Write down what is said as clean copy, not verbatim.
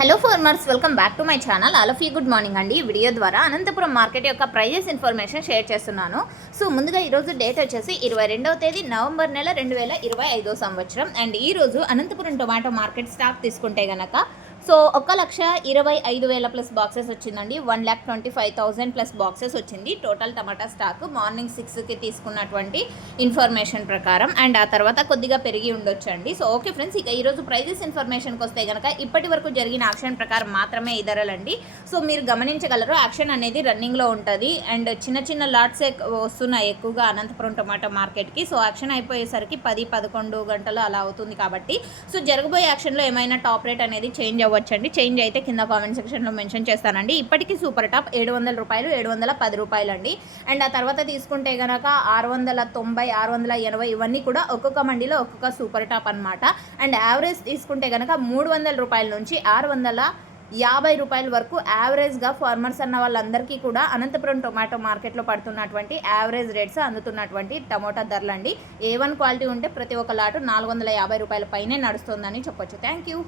Hello farmers, welcome back to my channel. All of you good morning అండి. ఈ video ద్వారా Anantapuram market యొక్క prices information share చేస్తున్నాను. So ముందుగా ఈరోజు డేట్ వచ్చేసి 22వ తేదీ నవంబర్ నెల 2025 సంవత్సరం. అండ్ ఈరోజు అనంతపురం టొమాటో మార్కెట్ స్టాక్ తీసుకుంటే గనక సో 1,25,000 ప్లస్ బాక్సెస్ వచ్చిందండి. 1,25,000 ప్లస్ బాక్సెస్ వచ్చింది టోటల్ టమాటా స్టాక్ మార్నింగ్ 6కి తీసుకున్నటువంటి ఇన్ఫర్మేషన్ ప్రకారం. అండ్ ఆ తర్వాత కొద్దిగా పెరిగి ఉండొచ్చండి. సో ఓకే ఫ్రెండ్స్, ఇక ఈరోజు ప్రైజెస్ ఇన్ఫర్మేషన్కి వస్తే కనుక ఇప్పటి వరకు జరిగిన యాక్షన్ ప్రకారం మాత్రమే ఈ ధరలండి. సో మీరు గమనించగలరు, యాక్షన్ అనేది రన్నింగ్లో ఉంటుంది. అండ్ చిన్న చిన్న లాట్స్ వస్తున్నాయి ఎక్కువగా అనంతపురం టొమాటో మార్కెట్కి. సో యాక్షన్ అయిపోయేసరికి 10-11 గంటలు అలా అవుతుంది కాబట్టి సో జరగబోయే యాక్షన్లో ఏమైనా టాప్ రేట్ అనేది చేంజ్ అవ్వచ్చండి. చేంజ్ అయితే కింద కామెంట్ సెక్షన్లో మెన్షన్ చేస్తానండి. ఇప్పటికీ సూపర్ టాప్ 700 రూపాయలు, 710 రూపాయలు అండి. అండ్ ఆ తర్వాత తీసుకుంటే కనుక 690, 680 ఇవన్నీ కూడా ఒక్కొక్క మండీలో ఒక్కొక్క సూపర్ టాప్ అనమాట. అండ్ యావరేజ్ తీసుకుంటే కనుక 300 రూపాయల నుంచి 650 రూపాయల వరకు యావరేజ్గా ఫార్మర్స్ అన్న వాళ్ళందరికీ కూడా అనంతపురం టొమాటో మార్కెట్లో పడుతున్నటువంటి యావరేజ్ రేట్స్ అందుతున్నటువంటి టమోటా ధరలండి. A1 క్వాలిటీ ఉంటే ప్రతి ఒక్క లాటు 450 రూపాయల పైనే నడుస్తుందని చెప్పొచ్చు. Thank you.